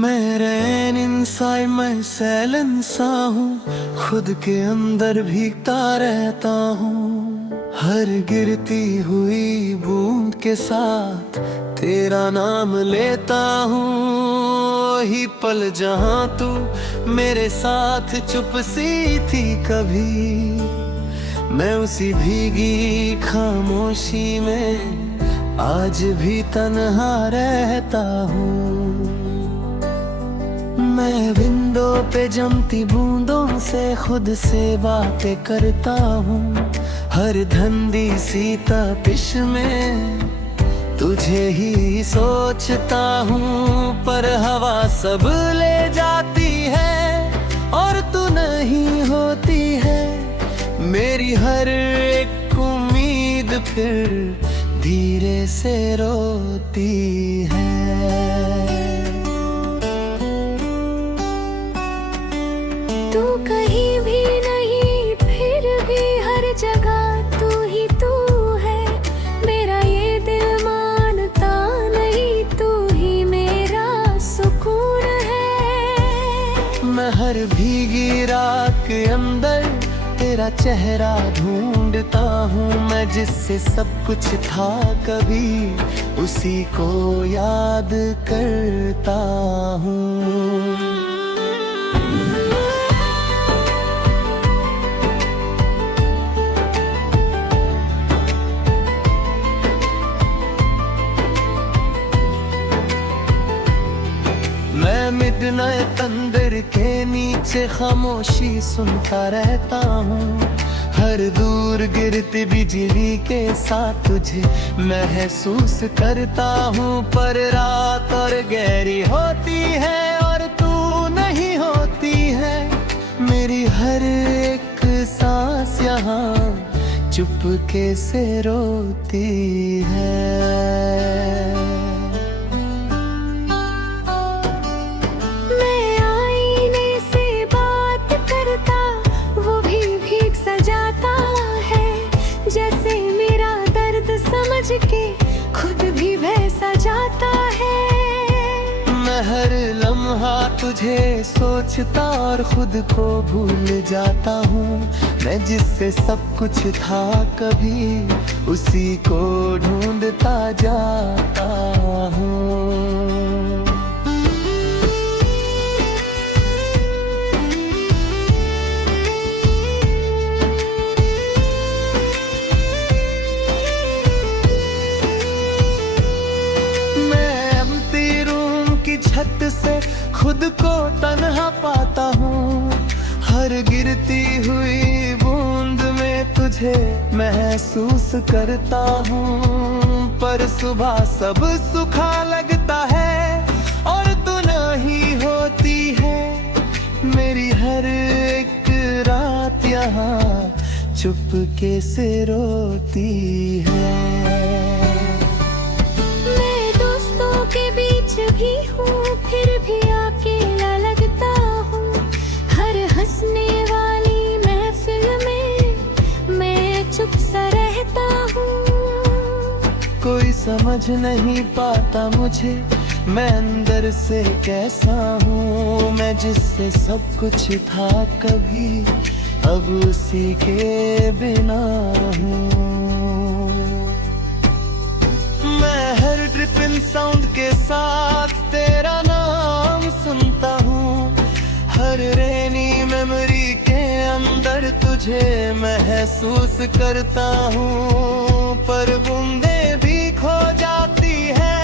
मैं रैन इनसाइड मैं सैलन सा हूँ, खुद के अंदर भीगता रहता हूँ। हर गिरती हुई बूंद के साथ तेरा नाम लेता हूँ। वही पल जहाँ तू मेरे साथ चुप सी थी कभी, मैं उसी भीगी खामोशी में आज भी तन्हा रहता हूँ। मैं विंडो पे जमती बूंदों से खुद से बातें करता हूँ। हर धंधी सी तपिश में तुझे ही सोचता हूँ, पर हवा सब ले जाती है और तू नहीं होती है। मेरी हर एक उम्मीद फिर धीरे से रोती है। तू कहीं भी नहीं, फिर भी हर जगह तू ही तू है। मेरा ये दिल मानता नहीं, तू ही मेरा सुकून है। मैं हर भीगी रात के अंदर तेरा चेहरा ढूंढता हूँ। मैं जिससे सब कुछ था कभी, उसी को याद करता हूँ। मैं मिडनाइट अंदर के नीचे खामोशी सुनता रहता हूँ। हर दूर गिरती बिजली के साथ तुझे महसूस करता हूँ। पर रात और गहरी होती है और तू नहीं होती है। मेरी हर एक सांस यहाँ चुपके से रोती है। जैसे मेरा दर्द समझ के खुद भी वैसा जाता है। मैं हर लम्हा तुझे सोचता और खुद को भूल जाता हूँ। मैं जिससे सब कुछ था कभी, उसी को ढूंढता जाता हूँ। छत से खुद को तन्हा पाता हूँ। हर गिरती हुई बूंद में तुझे महसूस करता हूँ। पर सुबह सब सूखा लगता है और तू नहीं होती है। मेरी हर एक रात यहाँ चुपके से रोती है। भी हूँ फिर भी अकेला लगता हूँ। हर हंसने वाली महफिल में मैं चुप सा रहता हूँ। कोई समझ नहीं पाता मुझे, मैं अंदर से कैसा हूँ। मैं जिससे सब कुछ था कभी, अब उसी के बिना हूँ। मैं हर ड्रिपिंग साउंड के साथ तेरा नाम सुनता हूँ। हर रेनी मेमोरी के अंदर तुझे महसूस करता हूँ। पर बूंदे भी खो जाती है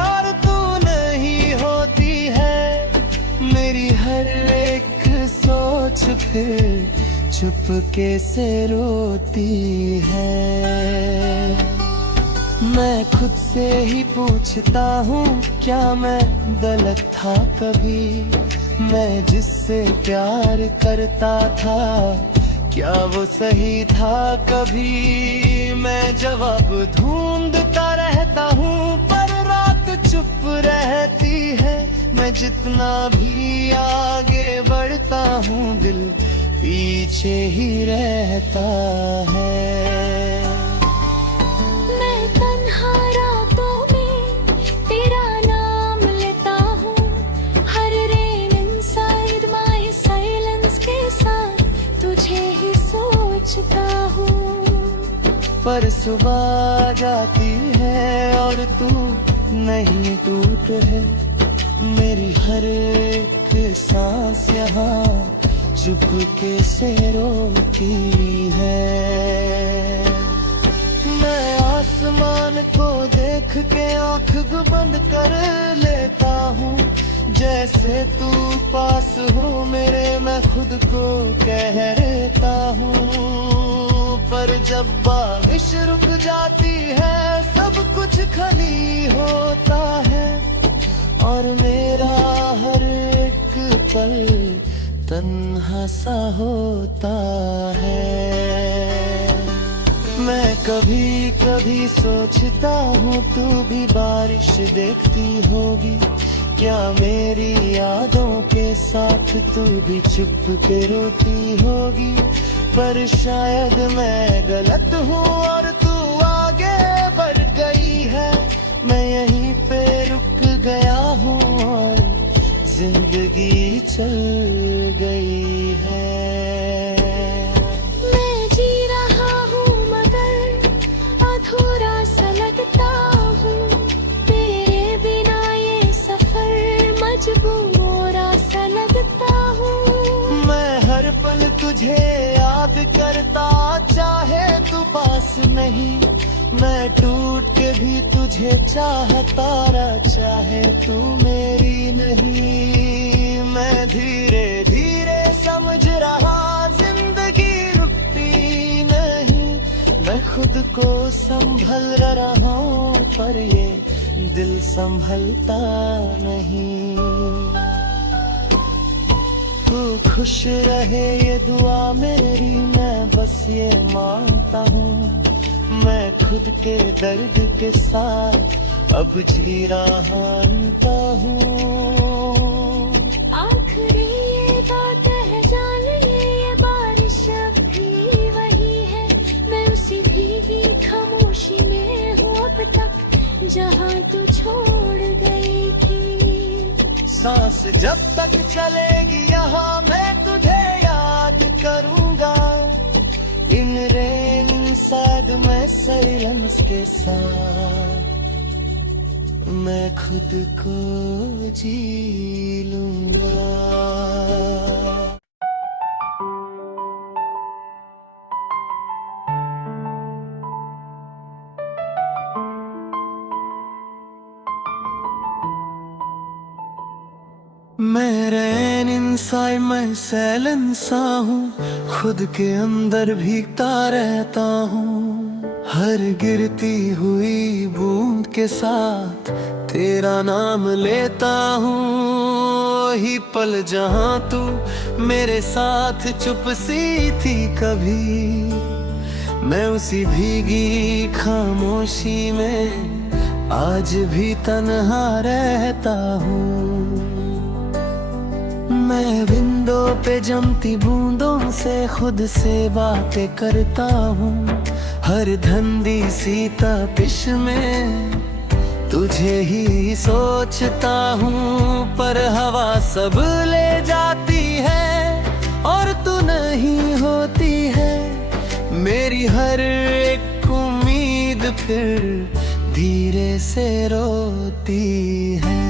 और तू नहीं होती है। मेरी हर एक सोच फिर चुपके से रोती है। मैं खुद से ही पूछता हूँ, क्या मैं गलत था कभी? मैं जिससे प्यार करता था, क्या वो सही था कभी? मैं जवाब ढूंढता रहता हूँ, पर रात चुप रहती है। मैं जितना भी आगे बढ़ता हूँ, दिल पीछे ही रहता है। तन्हा रातों में तेरा नाम लेता हूँ। हर पर सुबह जाती है और तू नहीं टूट है। मेरी हर एक सांस यहाँ चुपके से रोती है। मैं आसमान को देख के आँख बंद कर लेता हूँ, जैसे तू पास हो मेरे मैं खुद को कह रहता हूँ। पर जब बारिश रुक जाती है सब कुछ खाली होता है और मेरा हर एक पल तन्हा सा होता है। मैं कभी कभी सोचता हूँ तू भी बारिश देखती होगी, क्या मेरी यादों के साथ तू भी चुप के रोती होगी। पर शायद मैं गलत हूँ और तू आगे बढ़ गई है, मैं यहीं पे रुक गया हूँ और जिंदगी चल गई है। मैं जी रहा हूँ मगर अधूरा सा लगता हूँ, तेरे बिना ये सफर मजबूरा सा लगता हूँ। मैं हर पल तुझे याद करता, चाहे तू पास नहीं। मैं टूट के भी तुझे चाहता रहा, चाहे तू मेरी नहीं। मैं धीरे धीरे समझ रहा जिंदगी रुकती नहीं। मैं खुद को संभल रहा हूँ पर ये दिल संभलता नहीं। तू खुश रहे ये दुआ मेरी, मैं बस ये मानता हूँ। मैं खुद के दर्द के साथ अब जी रहा हूँ। आखिरी ये बात है जान ले, ये बारिश अब भी वही है। मैं उसी भीगी खामोशी में हूँ अब तक जहाँ तू छोड़ गई थी। सांस जब तक चलेगी यहाँ मैं तुझे याद करूँगा। इन रेन साइड में साइलेंस के साथ मैं खुद को जी लूँगा। मैं रैन इनसाइड मैं सैलन सा हूँ, खुद के अंदर भीगता रहता हूँ। हर गिरती हुई बूंद के साथ तेरा नाम लेता हूँ। वही पल जहाँ तू मेरे साथ चुप सी थी कभी, मैं उसी भीगी खामोशी में आज भी तन्हा रहता हूँ। मैं विंडो पे जमती बूंदों से खुद से बातें करता हूँ। हर धंधी सी तपिश में तुझे ही सोचता हूँ। पर हवा सब ले जाती है और तू नहीं होती है। मेरी हर एक उम्मीद फिर धीरे से रोती है।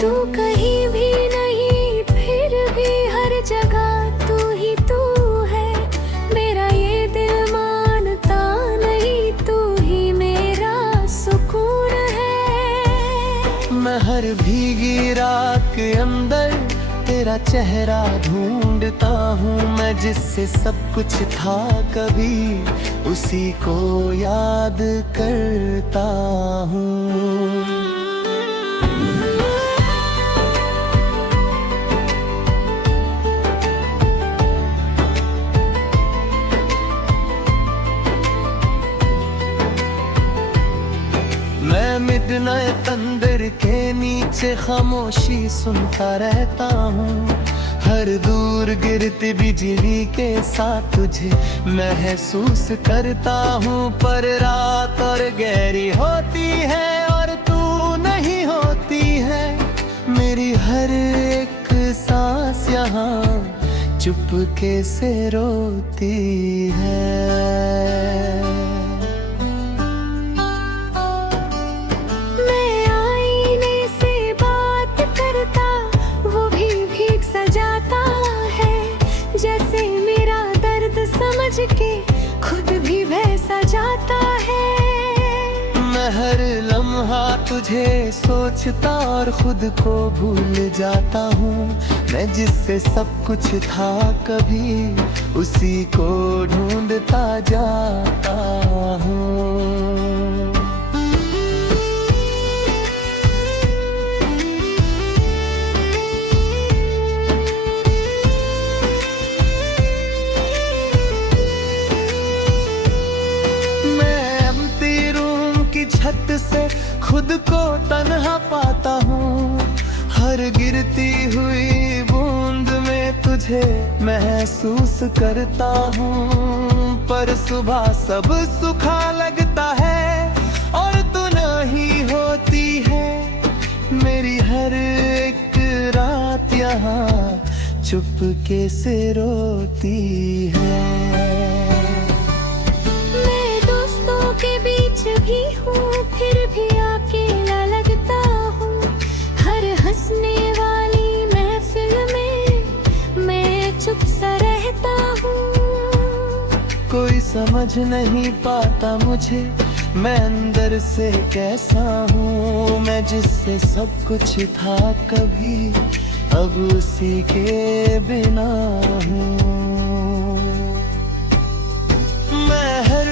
तू कहीं भी नहीं फिर भी हर जगह तू ही तू है। मेरा ये दिल मानता नहीं, तू ही मेरा सुकून है। मैं हर भीगी रात के अंदर तेरा चेहरा ढूंढता हूँ। मैं जिससे सब कुछ था कभी उसी को याद करता हूँ। मिडनाइट अंदर के नीचे खामोशी सुनता रहता हूँ। हर दूर गिरती बिजली के साथ तुझे महसूस करता हूँ। पर रात और गहरी होती है और तू नहीं होती है। मेरी हर एक सांस यहाँ चुपके से रोती है। मैं आईने से बात करता, वो भी भीख सजाता है। जैसे मेरा दर्द समझ के खुद भी वैसा जाता है। मैं हर लम्हा तुझे सोचता और खुद को भूल जाता हूँ। मैं जिससे सब कुछ था कभी उसी को ढूंढता जाता हूँ। छत से खुद को तन्हा पाता हूँ। हर गिरती हुई बूंद में तुझे महसूस करता हूँ। पर सुबह सब सूखा लगता है और तू नहीं होती है। मेरी हर एक रात यहाँ चुपके से रोती है। भी हूँ फिर भी अकेला लगता हूँ। हर हंसने वाली महफिल में मैं चुप सा रहता हूँ। कोई समझ नहीं पाता मुझे मैं अंदर से कैसा हूँ। मैं जिससे सब कुछ था कभी अब उसी के बिना हूँ।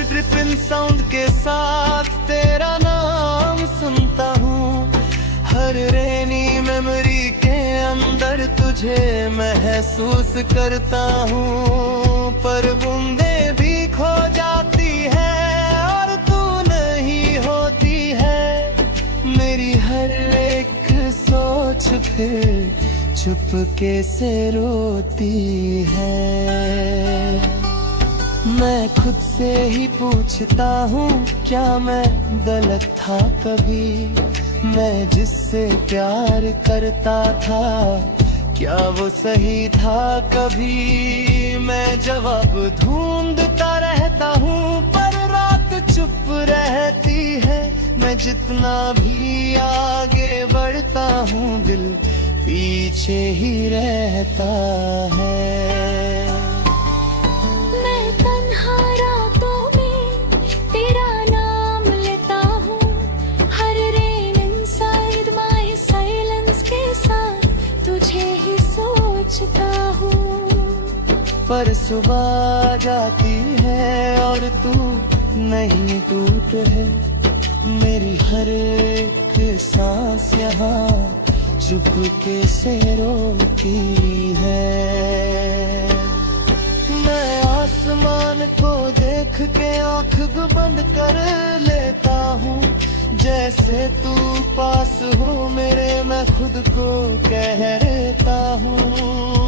ड्रिपिंग साउंड के साथ तेरा नाम सुनता हूँ। हर रेनी मेमोरी के अंदर तुझे महसूस करता हूँ। पर बूंदे भी खो जाती है और तू नहीं होती है। मेरी हर एक सोच फिर चुपके से रोती है। मैं खुद से ही पूछता हूँ क्या मैं गलत था कभी। मैं जिससे प्यार करता था क्या वो सही था कभी। मैं जवाब ढूंढता रहता हूँ पर रात चुप रहती है। मैं जितना भी आगे बढ़ता हूँ दिल पीछे ही रहता है। पर सुबह जाती है और तू नहीं टूट है। मेरी हर एक सांस यहाँ चुपके से रोती है। मैं आसमान को देख के आँख बंद कर लेता हूँ। जैसे तू पास हो मेरे मैं खुद को कह रहता हूँ।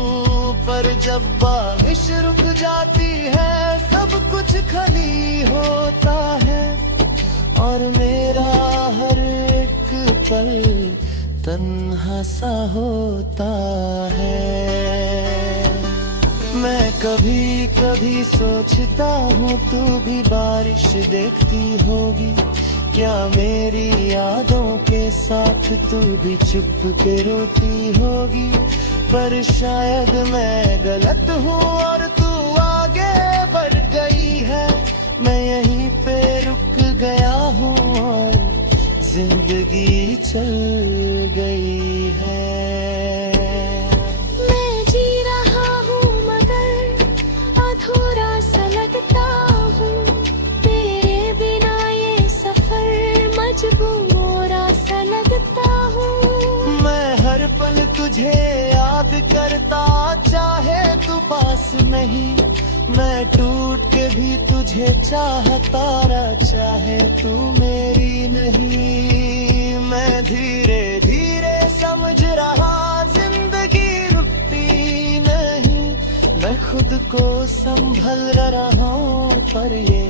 पर जब बारिश रुक जाती है सब कुछ खाली होता है और मेरा हर एक पल तन्हा सा होता है। मैं कभी कभी सोचता हूँ तू भी बारिश देखती होगी। क्या मेरी यादों के साथ तू भी चुप के रोती होगी। पर शायद मैं गलत हूँ और तू आगे बढ़ गई है। मैं यहीं पे रुक गया हूँ और जिंदगी चल गई है। मैं जी रहा हूँ मगर अधूरा सा लगता हूँ। तेरे बिना ये सफर मजबूरा सा लगता हूँ। मैं हर पल तुझे याद करता चाहे तू पास नहीं। मैं टूट के भी तुझे चाहता रहा चाहे तू मेरी नहीं। मैं धीरे धीरे समझ रहा जिंदगी रुकती नहीं। मैं खुद को संभल रहा हूँ पर ये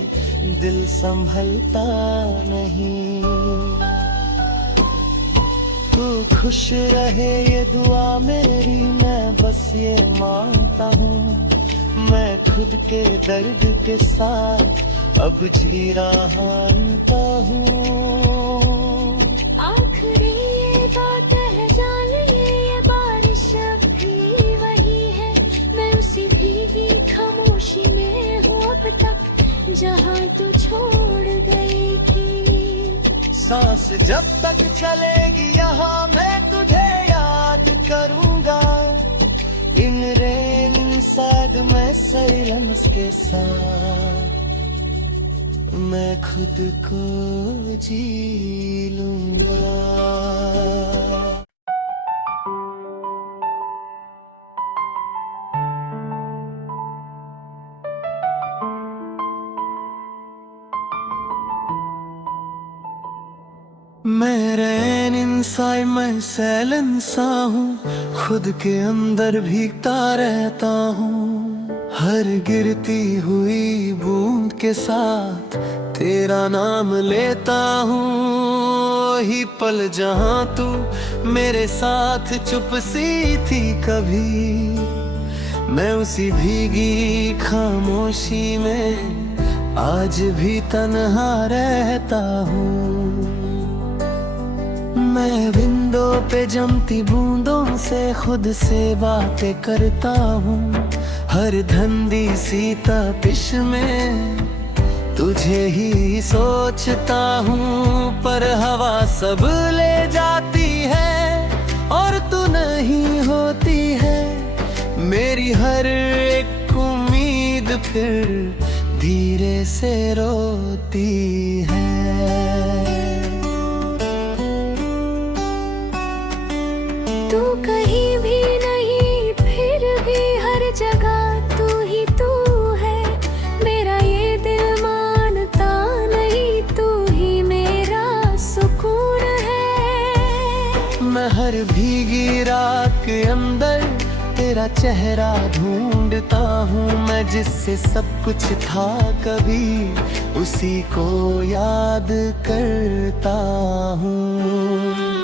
दिल संभलता नहीं। तू खुश रहे ये दुआ मेरी, मैं बस ये मानता हूँ। मैं खुद के दर्द के साथ अब जी रहा हूँ। आखिरी ये बात है जान ले, ये बारिश अब भी वही है। मैं उसी भीगी खामोशी में हूँ अब तक, जहाँ तू छोड़ गई थी। सांस जब तक चलेगी यहाँ मैं तुझे याद करूँगा। इन रेन इनसाइड मैं साइलेंस के साथ मैं खुद को जी लूँगा। मैं रैन इनसाइड मैं सैलन सा हूँ, खुद के अंदर भीगता रहता हूँ। हर गिरती हुई बूंद के साथ तेरा नाम लेता हूँ। वही पल जहाँ तू मेरे साथ चुप सी थी कभी, मैं उसी भीगी खामोशी में आज भी तन्हा रहता हूँ। मैं विंडो पे जमती बूंदों से खुद से बातें करता हूँ। हर धंधी सी तपिश में तुझे ही सोचता हूँ। पर हवा सब ले जाती है और तू नहीं होती है। मेरी हर एक उम्मीद फिर धीरे से रोती है। तू कहीं भी नहीं फिर भी हर जगह तू ही तू है। मेरा ये दिल मानता नहीं, तू ही मेरा सुकून है। मैं हर भीगी रात के अंदर तेरा चेहरा ढूंढता हूँ। मैं जिससे सब कुछ था कभी उसी को याद करता हूँ।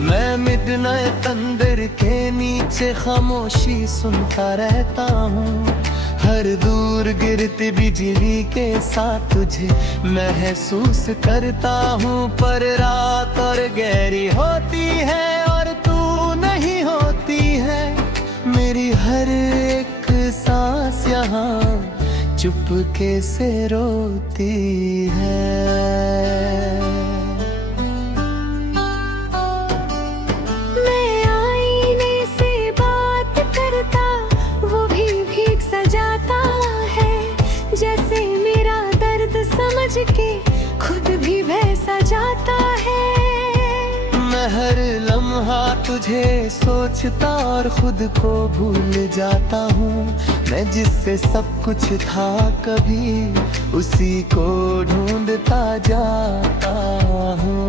मैं मिडनाइट अंदर के नीचे खामोशी सुनता रहता हूँ। हर दूर गिरती बिजली के साथ तुझे महसूस करता हूँ। पर रात और गहरी होती है और तू नहीं होती है। मेरी हर एक सांस यहाँ चुपके से रोती है। जैसे मेरा दर्द समझ के खुद भी वैसा जाता है। मैं हर लम्हा तुझे सोचता और खुद को भूल जाता हूँ। मैं जिससे सब कुछ था कभी उसी को ढूंढता जाता हूँ।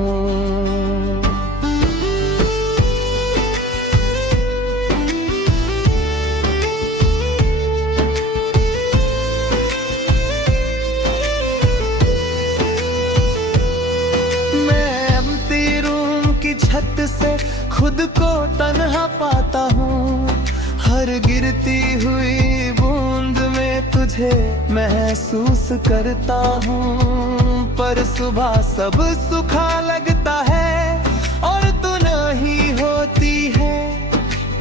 छत से खुद को तन्हा पाता हूँ। हर गिरती हुई बूंद में तुझे महसूस करता हूँ। पर सुबह सब सूखा लगता है और तू नहीं होती है।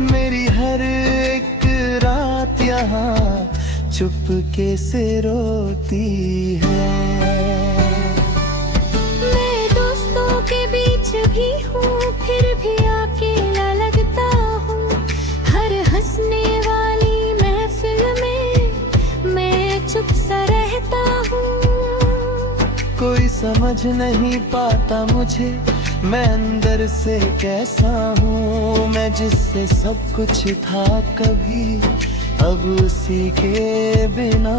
मेरी हर एक रात यहाँ चुपके से रोती है। मैं दोस्तों के बीच भी हूँ फिर भी अकेला लगता हूँ। हर हंसने वाली महफिल में मैं चुप सा रहता हूँ। कोई समझ नहीं पाता मुझे मैं अंदर से कैसा हूँ। मैं जिससे सब कुछ था कभी अब उसी के बिना